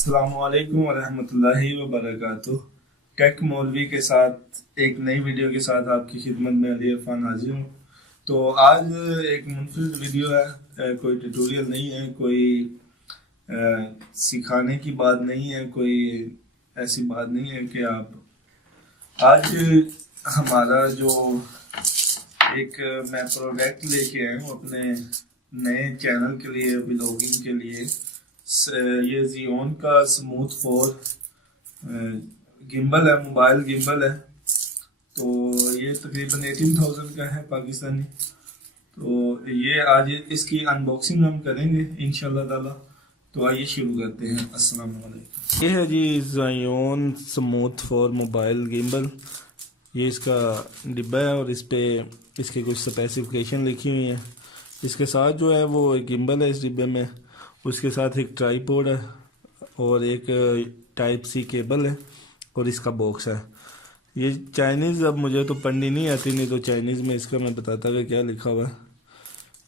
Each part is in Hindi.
अस्सलामुअलैकुम वरहमतुल्लाहि वबरकातुह। टेक मौलवी के साथ एक नई वीडियो के साथ आपकी खिदमत में अली इरफान हाजिर हूँ। तो आज एक मुनफरिद वीडियो है, कोई ट्यूटोरियल नहीं है, कोई सिखाने की बात नहीं है, कोई ऐसी बात नहीं है कि आप आज हमारा जो एक मैं प्रोडक्ट लेके आया हूँ अपने नए चैनल के लिए, ब्लॉगिंग के लिए। ये जियोन का स्मूथ 4 गिम्बल है, मोबाइल गिम्बल है। तो ये तकरीबन 18,000 का है पाकिस्तानी। तो ये आज इसकी अनबॉक्सिंग हम करेंगे इंशाल्लाह ताला। तो आइए शुरू करते हैं। अस्सलाम वालेकुम। ये है जी जियोन स्मूथ 4 मोबाइल गिम्बल। ये इसका डिब्बा है और इस पे इसके कुछ स्पेसिफिकेशन लिखी हुई है। इसके साथ जो है वो गिम्बल है इस डिब्बे में, उसके साथ एक ट्राईपोड है और एक टाइप सी केबल है और इसका बॉक्स है। ये चाइनीज़ अब मुझे तो पढ़नी नहीं आती, नहीं तो चाइनीज़ में इसका मैं बताता कि क्या लिखा हुआ है।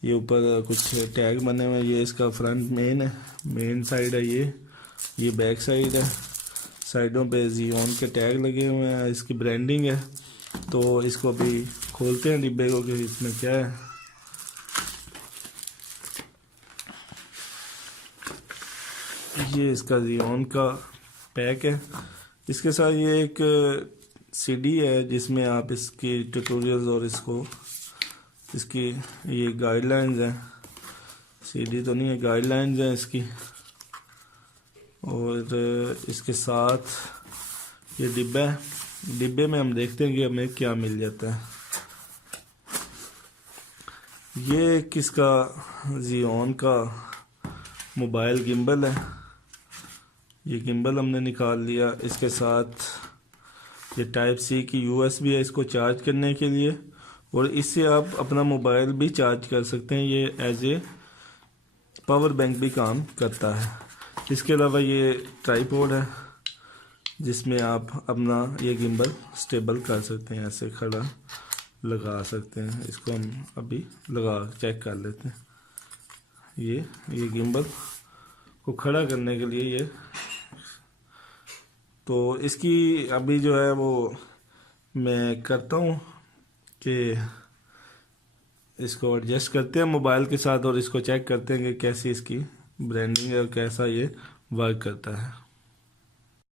ये ऊपर कुछ टैग बने हुए हैं। ये इसका फ्रंट मेन है, मेन साइड है। ये बैक साइड है। साइडों पे जियोन के टैग लगे हुए हैं, इसकी ब्रांडिंग है। तो इसको अभी खोलते हैं डिब्बे को कि इसमें क्या है। ये इसका जियोन का पैक है। इसके साथ ये एक सीडी है जिसमें आप इसकी ट्यूटोरियल्स और इसकी ये गाइडलाइंस हैं। सीडी तो नहीं है, गाइडलाइंस हैं इसकी। और इसके साथ ये डिब्बा है। डिब्बे में हम देखते हैं कि हमें क्या मिल जाता है। ये किसका जियोन का मोबाइल गिम्बल है। ये गिम्बल हमने निकाल लिया। इसके साथ ये टाइप सी की यूएसबी है इसको चार्ज करने के लिए, और इससे आप अपना मोबाइल भी चार्ज कर सकते हैं। ये एज ए पावर बैंक भी काम करता है। इसके अलावा ये ट्राईपोड है जिसमें आप अपना ये गिम्बल स्टेबल कर सकते हैं, ऐसे खड़ा लगा सकते हैं। इसको हम अभी लगा चेक कर लेते हैं। ये गिम्बल को खड़ा करने के लिए ये, तो इसकी अभी जो है वो मैं करता हूँ कि इसको एडजस्ट करते हैं मोबाइल के साथ और इसको चेक करते हैं कि कैसी इसकी ब्रांडिंग है और कैसा ये वर्क करता है।